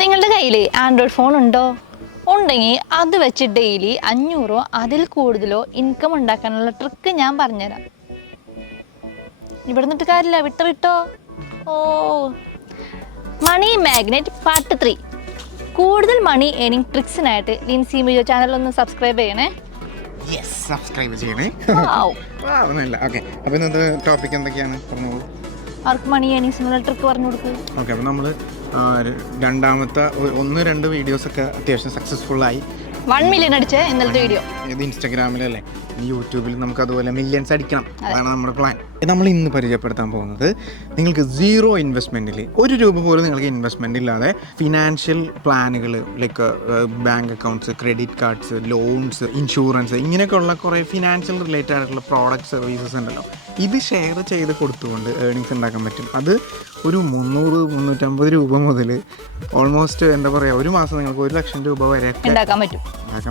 നിങ്ങളുടെ കയ്യിൽ Android phone ഉണ്ടോ? ഉണ്ടെങ്കിൽ അത് വെച്ച് ഡെയിലി 500 അതിൽ കൂടുതലോ ഇൻകം ഉണ്ടാക്കാനുള്ള ട്രിക്ക് ഞാൻ പറഞ്ഞുതരാം. ഇവിടെ നിന്നിട്ട് കാര്യമില്ല, വിട്ടോ. ഓ, മണി മാഗ്നറ്റ് പാർട്ട് 3. കൂടുതൽ മണി ഏണിംഗ് ട്രിക്സിനായിട്ട് ലിൻസി മിജോ ചാനൽ ഒന്ന് സബ്സ്ക്രൈബ് ചെയ്യണേ. സബ്സ്ക്രൈബ് ചെയ്യണേ. ഓക്കെ, അപ്പോൾ ഇന്നത്തെ ടോപ്പിക് എന്തൊക്കെയാണ് പറഞ്ഞോളൂ. അവർക്ക് മണി ഏണിങ്സിനുള്ള ട്രിക്ക് പറഞ്ഞു കൊടുക്കും. ഓക്കെ, അപ്പോൾ നമ്മൾ രണ്ടാമത്തെ 1-2 വീഡിയോസൊക്കെ അത്യാവശ്യം സക്സസ്ഫുള്ളായി 1 മില്യൺ അടിച്ച ഇന്നലത്തെ വീഡിയോ. ഇത് ഇൻസ്റ്റാഗ്രാമിലല്ലേ, യൂട്യൂബിൽ നമുക്ക് അതുപോലെ മില്യൺസ് അടിക്കണം, അതാണ് നമ്മുടെ പ്ലാൻ. നമ്മൾ ഇന്ന് പരിചയപ്പെടുത്താൻ പോകുന്നത് നിങ്ങൾക്ക് 0 ഇൻവെസ്റ്റ്മെൻറ്റിൽ 1 രൂപ പോലും നിങ്ങൾക്ക് ഇൻവെസ്റ്റ്മെൻ്റ് ഇല്ലാതെ ഫിനാൻഷ്യൽ പ്ലാനുകൾ like bank accounts, credit cards, loans, insurance, ഇങ്ങനെയൊക്കെയുള്ള കുറേ ഫിനാൻഷ്യൽ റിലേറ്റഡ് ആയിട്ടുള്ള പ്രോഡക്റ്റ് സർവീസസ് ഉണ്ടല്ലോ, ഇത് ഷെയർ ചെയ്ത് കൊടുത്തുകൊണ്ട് ഏർണിങ്സ് ഉണ്ടാക്കാൻ പറ്റും. അത് ഒരു 300-350 രൂപ മുതൽ ഓൾമോസ്റ്റ് എന്താ പറയുക, ഒരു മാസം നിങ്ങൾക്ക് 1 ലക്ഷം രൂപ വരെ ഉണ്ടാക്കാൻ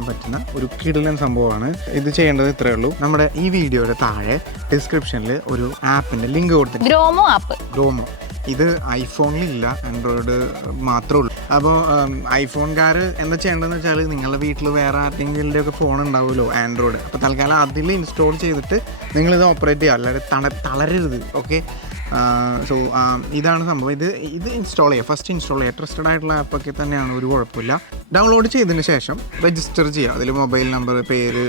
പറ്റുന്ന ഒരു കിടിലൻ സംഭവമാണ്. ഇത് ചെയ്യേണ്ടത് ഇത്രയേ ഉള്ളൂ. നമ്മുടെ ഈ വീഡിയോയുടെ താഴെ ഡിസ്ക്രിപ്ഷനിൽ ഒരു ആപ്പിൻ്റെ ലിങ്ക് കൊടുത്തിട്ടുണ്ട്, GroMo ആപ്പ്. GroMo. ഇത് ഐഫോണിലില്ല, ആൻഡ്രോയിഡ് മാത്രമേ ഉള്ളൂ. അപ്പോൾ ഐഫോൺകാർ എന്താ ചെയ്യേണ്ടതെന്ന് വെച്ചാൽ, നിങ്ങളുടെ വീട്ടിൽ വേറെ ആർക്കെങ്കിലും ഒക്കെ ഫോൺ ഉണ്ടാവുമല്ലോ ആൻഡ്രോയിഡ്, അപ്പോൾ തൽക്കാലം അതിൽ ഇൻസ്റ്റാൾ ചെയ്തിട്ട് നിങ്ങളിത് ഓപ്പറേറ്റ് ചെയ്യുക, അല്ലാതെ തളരരുത്. ഓക്കെ, സോ ഇതാണ് സംഭവം. ഇത് ഇൻസ്റ്റാൾ ചെയ്യുക, ഫസ്റ്റ് ഇൻസ്റ്റാൾ ചെയ്യുക. ട്രസ്റ്റഡ് ആയിട്ടുള്ള ആപ്പൊക്കെ തന്നെയാണ്, ഒരു കുഴപ്പമില്ല. ഡൗൺലോഡ് ചെയ്തതിന് ശേഷം രജിസ്റ്റർ ചെയ്യുക. അതിൽ മൊബൈൽ നമ്പർ, പേര്,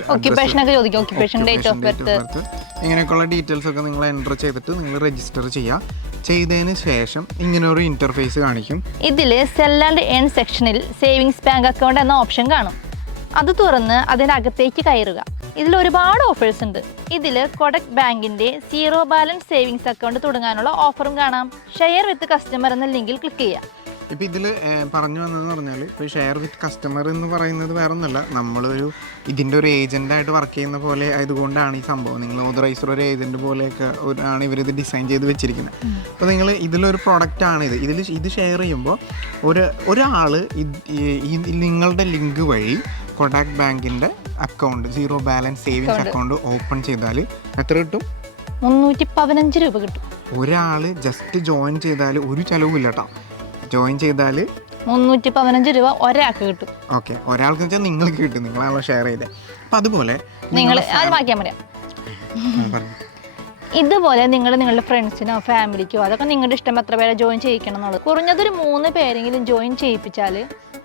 ഇങ്ങനെയൊക്കെയുള്ള ഡീറ്റെയിൽസ് ഒക്കെ നിങ്ങൾ എൻ്റർ ചെയ്തിട്ട് നിങ്ങൾ രജിസ്റ്റർ ചെയ്യുക. ചെയ്തതിന് ശേഷം ഇങ്ങനൊരു ഇന്റർഫേസ് കാണിക്കും. ഇതിൽ സെൽ ആൻഡ് ഏൺ സെക്ഷനിൽ സേവിങ്സ് ബാങ്ക് അക്കൗണ്ട് എന്ന ഓപ്ഷൻ കാണും. അത് തുറന്ന് അതിനകത്തേക്ക് കയറുക. ഇതിൽ ഒരുപാട് ഓഫേഴ്സ് ഉണ്ട്. ഇതിൽ കൊടക് ബാങ്കിന്റെ 0 ബാലൻസ് സേവിങ്സ് അക്കൗണ്ട് തുടങ്ങാനുള്ള ഓഫറും കാണാം. ഷെയർ വിത്ത് കസ്റ്റമർ എന്ന ലിങ്കിൽ ക്ലിക്ക് ചെയ്യുക. ഇപ്പോൾ ഇതിൽ പറഞ്ഞു വന്നതെന്ന് പറഞ്ഞാൽ, ഇപ്പോൾ ഷെയർ വിത്ത് കസ്റ്റമർ എന്ന് പറയുന്നത് വേറെ ഒന്നുമല്ല, നമ്മളൊരു ഇതിൻ്റെ ഒരു ഏജൻ്റായിട്ട് വർക്ക് ചെയ്യുന്ന പോലെ ആയതുകൊണ്ടാണ് ഈ സംഭവം. നിങ്ങൾ ഓതറൈസർ ഒരു ഏജൻറ്റ് പോലെയൊക്കെ ആണ് ഇവരിത് ഡിസൈൻ ചെയ്ത് വെച്ചിരിക്കുന്നത്. അപ്പോൾ നിങ്ങൾ ഇതിലൊരു പ്രൊഡക്റ്റാണ് ഇത് ഷെയർ ചെയ്യുമ്പോൾ ഒരാൾ നിങ്ങളുടെ ലിങ്ക് വഴി കൊടാക് ബാങ്കിൻ്റെ account 0 balance savings account open ചെയ്താൽ എത്ര കിട്ടും? 315 രൂപ കിട്ടും. ഒരാൾ ജസ്റ്റ് ജോയിൻ ചെയ്താൽ ഒരു ചിലവുമില്ല കേട്ടോ. ജോയിൻ ചെയ്താൽ 315 രൂപ ഒരാൾക്ക് കിട്ടും. ഓക്കെ, ഒരാൾക്ക് വെച്ചാൽ നിങ്ങൾക്ക് കിട്ടും, നിങ്ങളാണല്ലോ ഷെയർ ചെയ്തത്. അപ്പം അതുപോലെ ഇതുപോലെ നിങ്ങളുടെ ഫ്രണ്ട്സിനോ ഫാമിലിക്കോ അതൊക്കെ നിങ്ങളുടെ ഇഷ്ടം എത്ര പേരെ ജോയിൻ ചെയ്യിക്കണം എന്നുള്ളത്, കുറഞ്ഞതൊരു 3 പേരെങ്കിലും ജോയിൻ ചെയ്യിപ്പിച്ചാൽ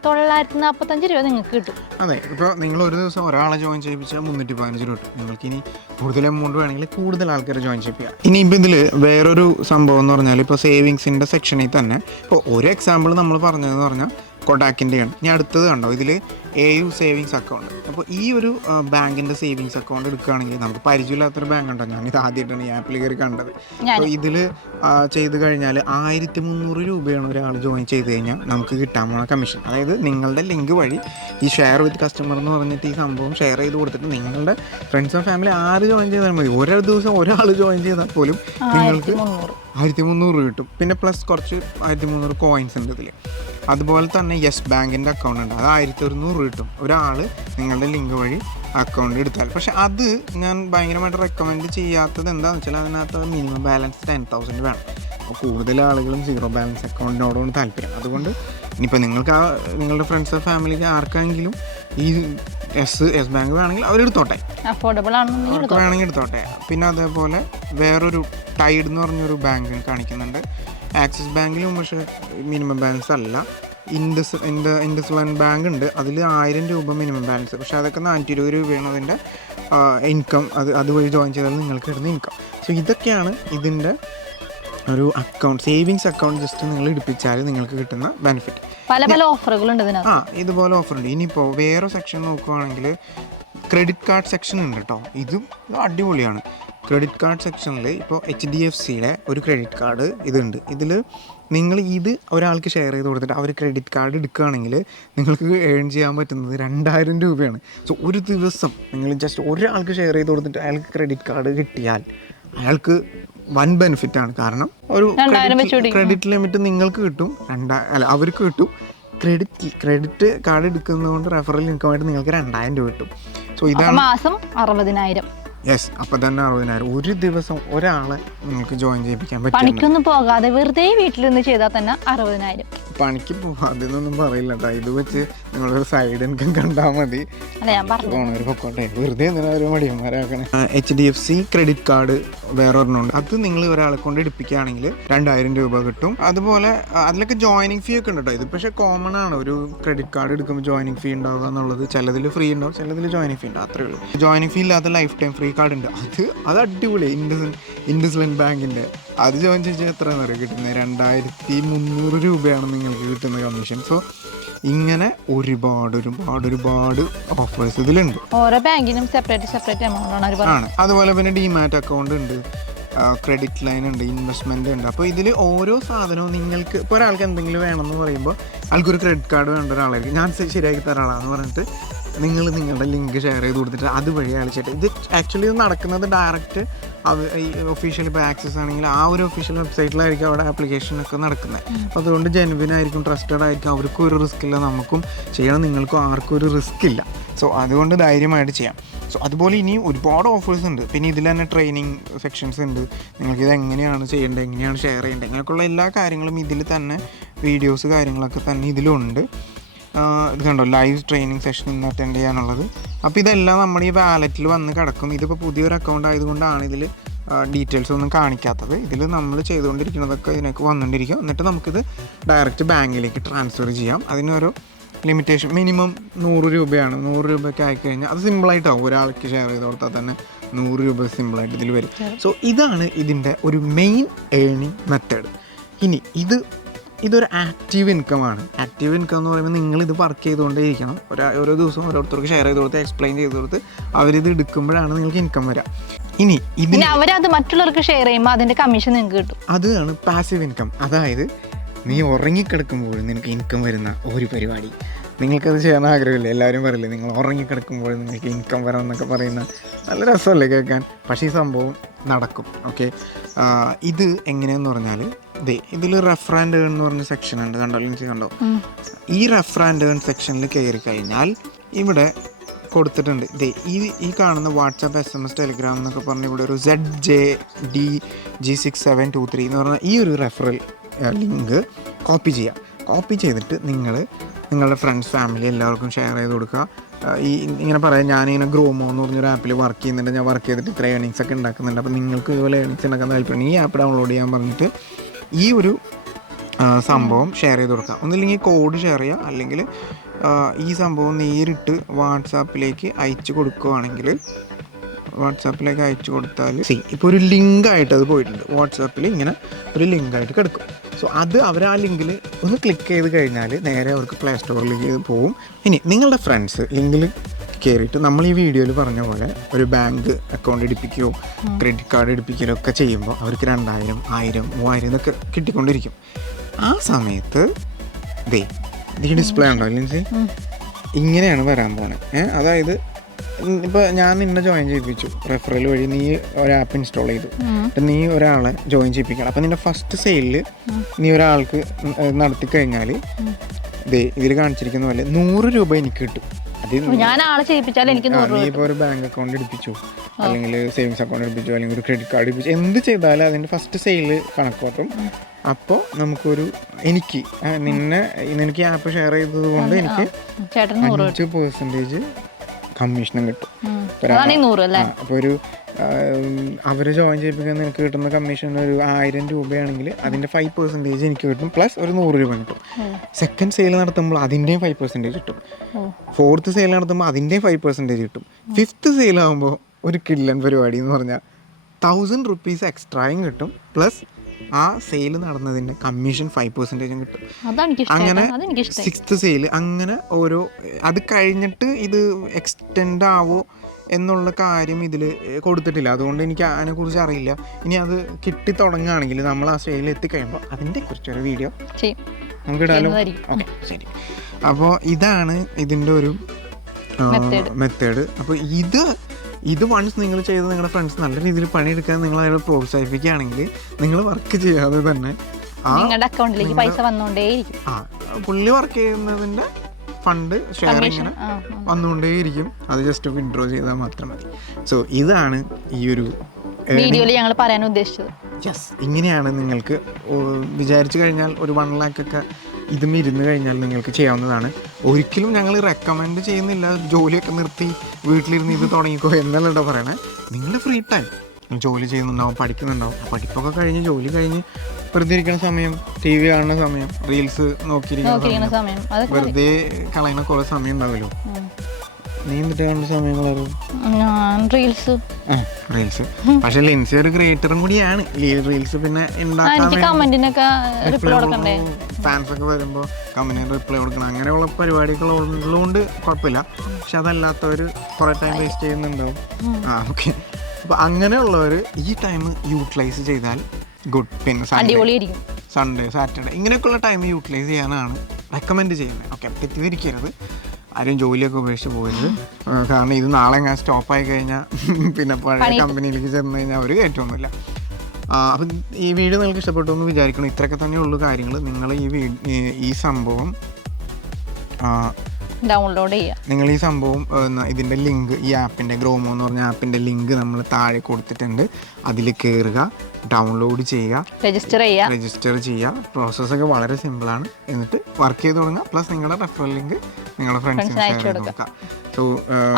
945 രൂപ നിങ്ങൾക്ക് കിട്ടും. അതെ, ഇപ്പോൾ നിങ്ങൾ ഒരു ദിവസം ഒരാളെ ജോയിൻ ചെയ്യിപ്പിച്ചാൽ 315 രൂപ കിട്ടും. നിങ്ങൾക്ക് ഇനി കൂടുതൽ എമൗണ്ട് വേണമെങ്കിൽ കൂടുതൽ ആൾക്കാരെ ജോയിൻ ചെയ്യിപ്പിക്കുക. ഇനിയിപ്പോൾ ഇതിൽ വേറൊരു സംഭവം എന്ന് പറഞ്ഞാൽ, ഇപ്പോൾ സേവിങ്സിൻ്റെ സെക്ഷനിൽ തന്നെ ഇപ്പോൾ ഒരു എക്സാമ്പിൾ നമ്മൾ പറഞ്ഞതെന്ന് പറഞ്ഞാൽ കൊടാക്കിൻ്റെയാണ്. ഇനി അടുത്തത് കണ്ടോ, ഇതിൽ AU സേവിങ്സ് അക്കൗണ്ട്. അപ്പോൾ ഈ ഒരു ബാങ്കിൻ്റെ സേവിങ്സ് അക്കൗണ്ട് എടുക്കുകയാണെങ്കിൽ, നമുക്ക് പരിചയമില്ലാത്തൊരു ബാങ്ക് ഉണ്ടോ, ഞാനിത് ആദ്യമായിട്ടാണ് ഈ ആപ്പിൽ കയറി കണ്ടത്. അപ്പോൾ ഇതിൽ ചെയ്ത് കഴിഞ്ഞാൽ 1300 രൂപയാണ് ഒരാൾ ജോയിൻ ചെയ്ത് കഴിഞ്ഞാൽ നമുക്ക് കിട്ടാൻ പോണ കമ്മീഷൻ. അതായത് നിങ്ങളുടെ ലിങ്ക് വഴി ഈ ഷെയർ വിത്ത് കസ്റ്റമർ എന്ന് പറഞ്ഞിട്ട് ഈ സംഭവം ഷെയർ ചെയ്ത് കൊടുത്തിട്ട് നിങ്ങളുടെ ഫ്രണ്ട്സ് ആൻഡ് ഫാമിലി ആര് ജോയിൻ ചെയ്താൽ മതി, ഓരോ ദിവസം ഒരാൾ ജോയിൻ ചെയ്താൽ പോലും നിങ്ങൾക്ക് 1300 കിട്ടും. പിന്നെ പ്ലസ് കുറച്ച് 1300 കോയിൻസ് ഉണ്ട് ഇതിൽ. അതുപോലെ തന്നെ യെസ് ബാങ്കിൻ്റെ അക്കൗണ്ട് ഉണ്ട്, അത് 1100 കിട്ടും ഒരാൾ നിങ്ങളുടെ ലിങ്ക് വഴി അക്കൗണ്ട് എടുത്താൽ. പക്ഷെ അത് ഞാൻ ഭയങ്കരമായിട്ട് റെക്കമെൻഡ് ചെയ്യാത്തത് എന്താണെന്ന് വെച്ചാൽ, അതിനകത്ത് മിനിമം ബാലൻസ് 10,000 വേണം. അപ്പോൾ കൂടുതൽ ആളുകളും 0 ബാലൻസ് അക്കൗണ്ടിനോടാണ് താല്പര്യം. അതുകൊണ്ട് ഇനിയിപ്പോൾ നിങ്ങൾക്ക് നിങ്ങളുടെ ഫ്രണ്ട്സ് ഫാമിലിക്ക് ആർക്കെങ്കിലും ഈ യെസ് ബാങ്ക് വേണമെങ്കിൽ അവരെടുത്തോട്ടെ, അഫോർഡബിൾ വേണമെങ്കിൽ എടുത്തോട്ടെ. പിന്നെ അതേപോലെ വേറൊരു ടൈഡ് എന്ന് ബാങ്ക് കാണിക്കുന്നുണ്ട്. ആക്സിസ് ബാങ്കിലും പക്ഷേ മിനിമം ബാലൻസ് അല്ല. ഇൻഡസ് ബാങ്ക് ഉണ്ട്, അതിൽ 1000 രൂപ മിനിമം ബാലൻസ്. പക്ഷേ അതൊക്കെ 420 രൂപയാണ് അതിൻ്റെ ഇൻകം. അതുവഴി ജോയിൻ ചെയ്താൽ നിങ്ങൾക്ക് കിട്ടുന്ന ഇൻകം. സോ ഇതൊക്കെയാണ് ഇതിൻ്റെ ഒരു അക്കൗണ്ട്, സേവിങ്സ് അക്കൗണ്ട് ജസ്റ്റ് നിങ്ങൾ എടുപ്പിച്ചാൽ നിങ്ങൾക്ക് കിട്ടുന്ന ബെനിഫിറ്റ്. പല ഓഫറുകളുണ്ട് ഇതുപോലെ ഓഫറുണ്ട്. ഇനിയിപ്പോൾ വേറെ സെക്ഷൻ നോക്കുകയാണെങ്കിൽ ക്രെഡിറ്റ് കാർഡ് സെക്ഷൻ ഉണ്ട് കേട്ടോ. ഇതും അടിപൊളിയാണ്. ക്രെഡിറ്റ് കാർഡ് സെക്ഷനിൽ ഇപ്പോൾ HDFCയുടെ ഒരു ക്രെഡിറ്റ് കാർഡ് ഇതുണ്ട്. ഇതിൽ നിങ്ങൾ ഇത് ഒരാൾക്ക് ഷെയർ ചെയ്ത് കൊടുത്തിട്ട് അവർ ക്രെഡിറ്റ് കാർഡ് എടുക്കുകയാണെങ്കിൽ നിങ്ങൾക്ക് ഏൺ ചെയ്യാൻ പറ്റുന്നത് 2000 രൂപയാണ്. സോ ഒരു ദിവസം നിങ്ങൾ ജസ്റ്റ് ഒരാൾക്ക് ഷെയർ ചെയ്ത് കൊടുത്തിട്ട് അയാൾക്ക് ക്രെഡിറ്റ് കാർഡ് കിട്ടിയാൽ അയാൾക്ക് വൻ ബെനിഫിറ്റാണ്. കാരണം ഒരു ക്രെഡിറ്റ് ലിമിറ്റ് നിങ്ങൾക്ക് കിട്ടും, അവർക്ക് കിട്ടും. ക്രെഡിറ്റ് കാർഡ് എടുക്കുന്നതുകൊണ്ട് റെഫറൽ ഇൻകമായിട്ട് നിങ്ങൾക്ക് 2000 രൂപ കിട്ടും. സോ ഇതാണ് മാസം 60,000. യെസ്, അപ്പം തന്നെ 60,000 ഒരു ദിവസം ഒരാളെ നിങ്ങൾക്ക് ജോയിൻ ചെയ്യിപ്പിക്കാൻ പറ്റും. പണിക്കൊന്നും പോകാതെ വെറുതെ വീട്ടിലിരുന്ന് ചെയ്താൽ തന്നെ 60,000. പണിക്ക് പോകാതെന്നൊന്നും പറയില്ല കേട്ടോ. ഇത് വെച്ച് നിങ്ങളൊരു സൈഡ് ഇൻകം കണ്ടാൽ മതി. ഓണർ പൊക്കോട്ടെ, വെറുതെ എന്തിനാ ഒരു മടിയന്മാരാക്കണേ. HDFC ക്രെഡിറ്റ് കാർഡ് വേറെ ഒരെണ്ണമുണ്ട്. അത് നിങ്ങൾ ഒരാളെ കൊണ്ട് എടുപ്പിക്കുകയാണെങ്കിൽ 2,000 രൂപ കിട്ടും. അതുപോലെ അതിലൊക്കെ ജോയിനിങ് ഫീ ഒക്കെ ഉണ്ട് കേട്ടോ. ഇത് പക്ഷേ കോമൺ ആണ്, ഒരു ക്രെഡിറ്റ് കാർഡ് എടുക്കുമ്പോൾ ജോയിനിങ് ഫീ ഉണ്ടാവുക എന്നുള്ളത്. ചിലതിൽ ഫ്രീ ഉണ്ടാവും, ചിലതിൽ ജോയിനിങ് ഫീ ഉണ്ടാവും, അത്രേ ഉള്ളൂ. ജോയിനിങ് ഫീ ഇല്ലാത്ത ലൈഫ് ടൈം ഫ്രീ കാർഡ് ഉണ്ട്. അത് അടിപൊളി. ഇൻഡസ്ലൻഡ് ബാങ്കിൻ്റെ അത് ജോയിൻ ചെയ്താൽ എത്ര നേരം കിട്ടുന്നത്? 2,300 രൂപയാണ് നിങ്ങൾക്ക് കിട്ടുന്ന കമ്മീഷൻ. സോ ഇങ്ങനെ ഒരുപാട് ഓഫേഴ്സ് ഇതിലുണ്ട്. ഓരോ ബാങ്കിനും സെപ്പറേറ്റ് എമൗണ്ട് ആണ്. അതുപോലെ പിന്നെ ഡിമാറ്റ് അക്കൗണ്ട് ഉണ്ട്, ക്രെഡിറ്റ് ലൈൻ ഉണ്ട്, ഇൻവെസ്റ്റ്മെന്റ് ഉണ്ട്. അപ്പോൾ ഇതിൽ ഓരോ സാധനവും നിങ്ങൾക്ക് ഇപ്പോൾ ഒരാൾക്ക് എന്തെങ്കിലും വേണമെന്ന് പറയുമ്പോൾ ആൾക്കൊരു ക്രെഡിറ്റ് കാർഡ് വേണ്ട ഒരാളായിരിക്കും. ഞാൻ ശരിയാക്കി തരാളാന്ന് പറഞ്ഞിട്ട് നിങ്ങൾ നിങ്ങളുടെ ലിങ്ക് ഷെയർ ചെയ്ത് കൊടുത്തിട്ട് അതുവഴി അയച്ചിട്ട് ഇത് ആക്ച്വലി ഇത് നടക്കുന്നത് ഡയറക്റ്റ് ഈ ഒഫീഷ്യൽ ഇപ്പോൾ ആക്സസ് ആണെങ്കിൽ ആ ഒരു ഒഫീഷ്യൽ വെബ്സൈറ്റിലായിരിക്കും അവിടെ ആപ്ലിക്കേഷനൊക്കെ നടക്കുന്നത്. അപ്പോൾ അതുകൊണ്ട് ജെനുവിൻ ആയിരിക്കും, ട്രസ്റ്റഡ് ആയിരിക്കും. അവർക്കും ഒരു റിസ്ക് ഇല്ല, നമുക്കും ചെയ്യണം, നിങ്ങൾക്കും ആർക്കും ഒരു റിസ്ക് ഇല്ല. സോ അതുകൊണ്ട് ധൈര്യമായിട്ട് ചെയ്യാം. സോ അതുപോലെ ഇനി ഒരുപാട് ഓഫേഴ്സ് ഉണ്ട്. പിന്നെ ഇതിൽ തന്നെ ട്രെയിനിങ് സെക്ഷൻസ് ഉണ്ട്. നിങ്ങൾക്കിത് എങ്ങനെയാണ് ചെയ്യേണ്ടത്, എങ്ങനെയാണ് ഷെയർ ചെയ്യേണ്ടത്, ഇങ്ങനെയൊക്കെയുള്ള എല്ലാ കാര്യങ്ങളും ഇതിൽ തന്നെ വീഡിയോസ് കാര്യങ്ങളൊക്കെ തന്നെ ഇതിലുണ്ട്. ഇത് കണ്ടോ, ലൈവ് ട്രെയിനിങ് സെഷൻ ഇന്ന് അറ്റൻഡ് ചെയ്യാനുള്ളത്. അപ്പോൾ ഇതെല്ലാം നമ്മുടെ ഈ വാലറ്റിൽ വന്ന് കിടക്കും. ഇതിപ്പോൾ പുതിയൊരു അക്കൗണ്ട് ആയതുകൊണ്ടാണ് ഇതിൽ ഡീറ്റെയിൽസ് ഒന്നും കാണിക്കാത്തത്. ഇതിൽ നമ്മൾ ചെയ്തുകൊണ്ടിരിക്കുന്നതൊക്കെ ഇതിനൊക്കെ വന്നുകൊണ്ടിരിക്കും. എന്നിട്ട് നമുക്കിത് ഡയറക്റ്റ് ബാങ്കിലേക്ക് ട്രാൻസ്ഫർ ചെയ്യാം. അതിനൊരു ലിമിറ്റേഷൻ മിനിമം 100 രൂപയാണ്. 100 രൂപയ്ക്ക് ആയിക്കഴിഞ്ഞാൽ അത് സിമ്പിളായിട്ടാവും. ഒരാൾക്ക് ഷെയർ ചെയ്ത് കൊടുത്താൽ തന്നെ 100 രൂപ സിമ്പിളായിട്ട് ഇതിൽ വരും. സോ ഇതാണ് ഇതിൻ്റെ ഒരു മെയിൻ ഏണിംഗ് മെത്തേഡ്. ഇനി ഇതൊരു ആക്റ്റീവ് ഇൻകമാണ്. ആക്റ്റീവ് ഇൻകം എന്ന് പറയുമ്പോൾ നിങ്ങളിത് വർക്ക് ചെയ്തുകൊണ്ടേ ഇരിക്കണം. ഓരോ ദിവസവും ഓരോരുത്തർക്ക് ഷെയർ ചെയ്ത് കൊടുത്ത് എക്സ്പ്ലെയിൻ ചെയ്ത് കൊടുത്ത് അവരിത് എടുക്കുമ്പോഴാണ് നിങ്ങൾക്ക് ഇൻകം വരിക. ഇനി അവരത് മറ്റുള്ളവർക്ക് ഷെയർ ചെയ്യുമ്പോൾ അതിൻ്റെ കമ്മീഷൻ നിങ്ങൾക്ക് കിട്ടും. അതാണ് പാസീവ് ഇൻകം. അതായത് നീ ഉറങ്ങിക്കിടക്കുമ്പോൾ നിനക്ക് ഇൻകം വരുന്ന ഒരു പരിപാടി. നിങ്ങൾക്കത് ചെയ്യാൻ ആഗ്രഹമില്ല? എല്ലാവരും പറയില്ലേ നിങ്ങൾ ഉറങ്ങിക്കിടക്കുമ്പോൾ നിങ്ങൾക്ക് ഇൻകം വരാമെന്നൊക്കെ പറയുന്ന നല്ല രസമല്ലേ കേൾക്കാൻ? പക്ഷേ ഈ സംഭവം നടക്കും. ഓക്കെ, ഇത് എങ്ങനെയാണെന്ന് പറഞ്ഞാൽ ഇതിൽ റെഫർ ആൻഡ് ഏൺ എന്ന് പറഞ്ഞ സെക്ഷൻ ഉണ്ട്. കണ്ടോ, ലിൻസി കണ്ടോ? ഈ റെഫർ ആൻഡ് ഏൺ സെക്ഷനിൽ കയറി കഴിഞ്ഞാൽ ഇവിടെ കൊടുത്തിട്ടുണ്ട് ഈ കാണുന്ന വാട്സാപ്പ്, SMS, ടെലിഗ്രാം എന്നൊക്കെ പറഞ്ഞ് ഇവിടെ ഒരു ZJDG6723 എന്ന് പറഞ്ഞാൽ ഈ ഒരു റെഫറൽ ലിങ്ക് കോപ്പി ചെയ്യുക. കോപ്പി ചെയ്തിട്ട് നിങ്ങളുടെ ഫ്രണ്ട്സ്, ഫാമിലി എല്ലാവർക്കും ഷെയർ ചെയ്ത് കൊടുക്കുക. ഇങ്ങനെ പറയാം, ഞാനിങ്ങനെ GroMo എന്ന് പറഞ്ഞൊരു ആപ്പിൽ വർക്ക് ചെയ്യുന്നുണ്ട്, ഞാൻ വർക്ക് ചെയ്തിട്ട് ഇത്ര ഏണിങ്സ് ഒക്കെ ഉണ്ടാക്കുന്നുണ്ട്, അപ്പോൾ നിങ്ങൾക്ക് ഇതുപോലെ ഏണിങ്സ് ഉണ്ടാക്കാൻ താല്പര്യം ഈ ആപ്പ് ഡൗൺലോഡ് ചെയ്യാൻ പറഞ്ഞിട്ട് ഈ ഒരു സംഭവം ഷെയർ ചെയ്ത് കൊടുക്കാം. ഒന്നില്ലെങ്കിൽ കോഡ് ഷെയർ ചെയ്യുക, അല്ലെങ്കിൽ ഈ സംഭവം നേരിട്ട് വാട്സാപ്പിലേക്ക് അയച്ചു കൊടുക്കുകയാണെങ്കിൽ വാട്സാപ്പിലേക്ക് അയച്ചു കൊടുത്താൽ ഇപ്പോൾ ഒരു ലിങ്കായിട്ട് അത് പോയിട്ടുണ്ട്. വാട്സാപ്പിൽ ഇങ്ങനെ ഒരു ലിങ്കായിട്ട് കിടക്കും. സോ അത് അവർ ആ ലിങ്കിൽ ഒന്ന് ക്ലിക്ക് ചെയ്ത് കഴിഞ്ഞാൽ നേരെ അവർക്ക് പ്ലേ സ്റ്റോറിലേക്ക് പോകും. ഇനി നിങ്ങളുടെ ഫ്രണ്ട്സ് ലിങ്കിൽ കയറിയിട്ട് നമ്മൾ ഈ വീഡിയോയിൽ പറഞ്ഞ പോലെ ഒരു ബാങ്ക് അക്കൗണ്ട് എടുപ്പിക്കുകയോ ക്രെഡിറ്റ് കാർഡ് എടുപ്പിക്കുകയോ ഒക്കെ ചെയ്യുമ്പോൾ അവർക്ക് 2,000, 1,000, 3,000 എന്നൊക്കെ കിട്ടിക്കൊണ്ടിരിക്കും. ആ സമയത്ത് ഈ ഡിസ്പ്ലേ ഉണ്ടോ ലിൻസി? ഇങ്ങനെയാണ് വരാൻ പോണേ. അതായത് ഇപ്പോൾ ഞാൻ നിന്നെ ജോയിൻ ചെയ്യിപ്പിച്ചു റെഫറൽ വഴി, നീ ഒരു ആപ്പ് ഇൻസ്റ്റാൾ ചെയ്തു, നീ ഒരാളെ ജോയിൻ ചെയ്യിപ്പിക്കണം. അപ്പം നിൻ്റെ ഫസ്റ്റ് സെയിലിൽ നീ ഒരാൾക്ക് നടത്തി കഴിഞ്ഞാൽ ഇതിൽ കാണിച്ചിരിക്കുന്ന പോലെ 100 രൂപ എനിക്ക് കിട്ടും. ഞാൻ ആളെ ചെയ്യിപ്പിച്ചാൽ എനിക്ക് നീ ഇപ്പോൾ ഒരു ബാങ്ക് അക്കൗണ്ട് എടുപ്പിച്ചു, അല്ലെങ്കിൽ സേവിങ്സ് അക്കൗണ്ട് എടുപ്പിച്ചു, അല്ലെങ്കിൽ ഒരു ക്രെഡിറ്റ് കാർഡ് എടുപ്പിച്ചു, എന്ത് ചെയ്താലും അതിൻ്റെ ഫസ്റ്റ് സെയിൽ കണക്കോട്ടും. അപ്പോൾ നമുക്കൊരു എനിക്ക് ആപ്പ് ഷെയർ ചെയ്തത് കൊണ്ട് എനിക്ക് 5% കമ്മീഷനും കിട്ടും. അപ്പോൾ ഒരു അവർ ജോയിൻ ചെയ്യിപ്പിക്കാൻ എനിക്ക് കിട്ടുന്ന കമ്മീഷൻ ഒരു 1,000 രൂപയാണെങ്കിൽ അതിൻ്റെ 5% എനിക്ക് കിട്ടും, പ്ലസ് ഒരു 100 രൂപ കിട്ടും. സെക്കൻഡ് സെയിൽ നടത്തുമ്പോൾ അതിൻ്റെയും 5% കിട്ടും. ഫോർത്ത് സെയിൽ നടത്തുമ്പോൾ അതിൻ്റെയും 5% കിട്ടും. ഫിഫ്ത്ത് സെയിലാകുമ്പോൾ ഒരു കില്ലൻ പരിപാടി എന്ന് പറഞ്ഞാൽ 1,000 rupees എക്സ്ട്രായും കിട്ടും, പ്ലസ് ആ സെയിൽ നടന്നതിൻ്റെ കമ്മീഷൻ 5% കിട്ടും. അങ്ങനെ 6th സെയിൽ അങ്ങനെ ഓരോ അത് കഴിഞ്ഞിട്ട് ഇത് എക്സ്റ്റെൻഡ് ആവോ എന്നുള്ള കാര്യം ഇതിൽ കൊടുത്തിട്ടില്ല. അതുകൊണ്ട് എനിക്ക് അതിനെക്കുറിച്ച് അറിയില്ല. ഇനി അത് കിട്ടി തുടങ്ങുകയാണെങ്കിൽ നമ്മൾ ആ സെയിൽ എത്തിക്കഴിയുമ്പോൾ അതിൻ്റെ കുറിച്ചൊരു വീഡിയോ നമുക്ക് ഇടാലോ? ഓക്കെ, ശരി. അപ്പോൾ ഇതാണ് ഇതിൻ്റെ ഒരു മെത്തേഡ്. അപ്പോൾ ഇത് വൺസ് നിങ്ങൾ ചെയ്ത് നിങ്ങളുടെ ഫ്രണ്ട്സ് നല്ല രീതിയിൽ പണിയെടുക്കാൻ നിങ്ങൾ അയാൾ പ്രോത്സാഹിപ്പിക്കുകയാണെങ്കിൽ നിങ്ങൾ വർക്ക് ചെയ്യാതെ തന്നെ നിങ്ങളുടെ അക്കൗണ്ടിലേക്ക് പൈസ വന്നുകൊണ്ടേയിരിക്കും. പുള്ളി വർക്ക് ചെയ്യുന്നതിൻ്റെ ഫണ്ട് ഷെയർ ഇങ്ങനെ വന്നുകൊണ്ടേയിരിക്കും. അത് ജസ്റ്റ് വിഡ്രോ ചെയ്താൽ മാത്രം മതി. സോ ഇതാണ് ഈ ഒരു വീഡിയോയിൽ ഞങ്ങൾ പറയാൻ ഉദ്ദേശിച്ചത്. യെസ്, ഇങ്ങനെയാണ് നിങ്ങൾക്ക് വിചാരിച്ചു കഴിഞ്ഞാൽ ഒരു 1 lakh ഒക്കെ ഇതും ഇരുന്ന് കഴിഞ്ഞാൽ നിങ്ങൾക്ക് ചെയ്യാവുന്നതാണ്. ഒരിക്കലും ഞങ്ങൾ റെക്കമെൻഡ് ചെയ്യുന്നില്ല ജോലിയൊക്കെ നിർത്തി വീട്ടിലിരുന്ന് ഇത് തുടങ്ങിക്കോ എന്നല്ല പറയണേ. നിങ്ങൾ ഫ്രീ ടൈം ജോലി ചെയ്യുന്നുണ്ടാവും, പഠിക്കുന്നുണ്ടാവും. പഠിപ്പൊക്കെ കഴിഞ്ഞ് ജോലി കഴിഞ്ഞ് വെറുതെ ഇരിക്കുന്ന സമയം, TV കാണുന്ന സമയം, റീൽസ് നോക്കിയിരിക്കുന്ന സമയം, വെറുതെ കളയുന്ന കുറേ സമയം ഉണ്ടാവുമല്ലോ. നീ എന്നിട്ട് കാണുന്ന സമയങ്ങളായിരുന്നു റീൽസ്. പക്ഷെ ലിൻസി ഒരു ക്രിയേറ്ററും കൂടിയാണ്. റീൽസ് പിന്നെ ഫാൻസ് ഒക്കെ വരുമ്പോൾ കമന്റിന് റിപ്ലൈ കൊടുക്കണം, അങ്ങനെയുള്ള പരിപാടികൾ ഉള്ളതുകൊണ്ട് കുഴപ്പമില്ല. പക്ഷെ അതല്ലാത്തവർ കുറെ ടൈം വേസ്റ്റ് ചെയ്യുന്നുണ്ടാവും. ഓക്കെ, അപ്പൊ അങ്ങനെയുള്ളവർ ഈ ടൈം യൂട്ടിലൈസ് ചെയ്താൽ ഗുഡ്. പിന്നെ സൺഡേ, സാറ്റർഡേ ഇങ്ങനെയൊക്കെയുള്ള ടൈം യൂട്ടിലൈസ് ചെയ്യാനാണ് റെക്കമെൻഡ് ചെയ്യുന്നത്. ഓക്കെ, തെറ്റിദ്ധരിക്കരുത്, ആരും ജോലിയൊക്കെ ഉപേക്ഷിച്ച് പോകരുത്. കാരണം ഇത് നാളെ ഞാൻ സ്റ്റോപ്പായി കഴിഞ്ഞാൽ പിന്നെ പഴയ കമ്പനിയിലേക്ക് ചെന്ന് കഴിഞ്ഞാൽ അവർ കയറ്റമൊന്നുമില്ല. അപ്പം ഈ വീഡിയോ നിങ്ങൾക്ക് ഇഷ്ടപ്പെട്ടു എന്ന് വിചാരിക്കണം. ഇത്രയൊക്കെ തന്നെയുള്ളൂ കാര്യങ്ങൾ. നിങ്ങൾ ഈ സംഭവം ഡൗൺലോഡ് ചെയ്യുക. നിങ്ങൾ ഈ സംഭവം ഇതിൻ്റെ ലിങ്ക്, ഈ ആപ്പിൻ്റെ GroMo എന്ന് പറഞ്ഞ ആപ്പിൻ്റെ ലിങ്ക് നമ്മൾ താഴെ കൊടുത്തിട്ടുണ്ട്. അതിൽ കയറുക, ഡൗൺലോഡ് ചെയ്യുക, രജിസ്റ്റർ ചെയ്യുക. പ്രോസസ്സൊക്കെ വളരെ സിമ്പിളാണ്. എന്നിട്ട് വർക്ക് ചെയ്ത് തുടങ്ങുക. പ്ലസ് നിങ്ങളുടെ റെഫറൽ ലിങ്ക് നിങ്ങളുടെ ഫ്രണ്ട്സിന് ഷെയർ ചെയ്ത് കൊടുക്കുക. സോ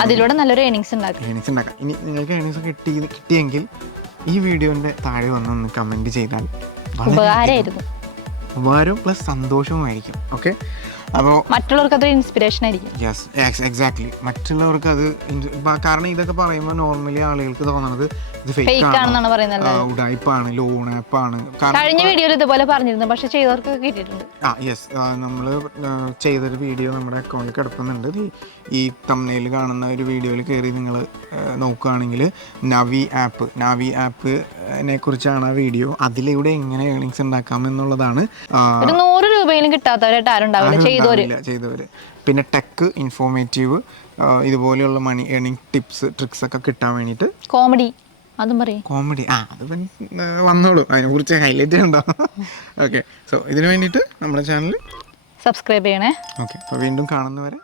അതിലൂടെ നല്ലൊരു ഏണിങ്സ് ഉണ്ടാക്കാം. ഇനി നിങ്ങൾക്ക് ഏണിങ്സ് കിട്ടിയെങ്കിൽ ഈ വീഡിയോൻ്റെ താഴെ വന്നൊന്ന് കമൻറ്റ് ചെയ്താൽ ഉപകാരവും പ്ലസ് സന്തോഷവുമായിരിക്കും. ഓക്കെ, അപ്പോൾ മറ്റുള്ളവർക്ക് അതൊരു ഇൻസ്പിറേഷൻ ആയിരിക്കും. Yes, exactly. മറ്റുള്ളവർക്ക് അത് കാരണം ഇതൊക്കെ പറയുമ്പോൾ നോർമലി ആളുകൾക്ക് തോന്നുന്നത് ഇത് ഫേക്ക് ആണെന്നാണ് പറയുന്നത്, ഉഡായിപ്പാണ്, ലോൺ ആപ്പാണ്. കഴിഞ്ഞ വീഡിയോയിൽ ഇതുപോലെ പറഞ്ഞിരുന്നു, പക്ഷെ ചെയ്തവർക്ക് കിട്ടിയിട്ടുണ്ട്. യെസ്, നമ്മൾ ചെയ്തൊരു വീഡിയോ നമ്മുടെ അക്കൗണ്ടിൽ കിടക്കുന്നുണ്ട്. ഈ തംബ്നെയിൽ കാണുന്ന ഒരു വീഡിയോയിൽ കയറി നിങ്ങൾ നോക്കുകയാണെങ്കിൽ നാവി ആപ്പിനെ കുറിച്ചാണ് ആ വീഡിയോ. അതിലൂടെ എങ്ങനെ ഏണിങ്സ് ഉണ്ടാക്കാം എന്നുള്ളതാണ്. 100 രൂപയിലും കിട്ടാത്തവരായിട്ട് ആരും ഉണ്ടാവില്ല ചെയ്തവര്. പിന്നെ ടെക്, ഇൻഫോർമേറ്റീവ്, ഇതുപോലെയുള്ള മണി ഏണിംഗ് ടിപ്സ്, ട്രിക്സ് ഒക്കെ കിട്ടാൻ വേണ്ടിയിട്ട് കോമഡി അത് വന്നോളൂ. അതിനെ കുറിച്ച് ഹൈലൈറ്റ് ഉണ്ടോ? ഓക്കെ, സോ ഇതിനു വേണ്ടിയിട്ട് നമ്മുടെ ചാനൽ സബ്സ്ക്രൈബ് ചെയ്യണേ. ഓക്കെ, അപ്പോൾ വീണ്ടും കാണുന്നവരെ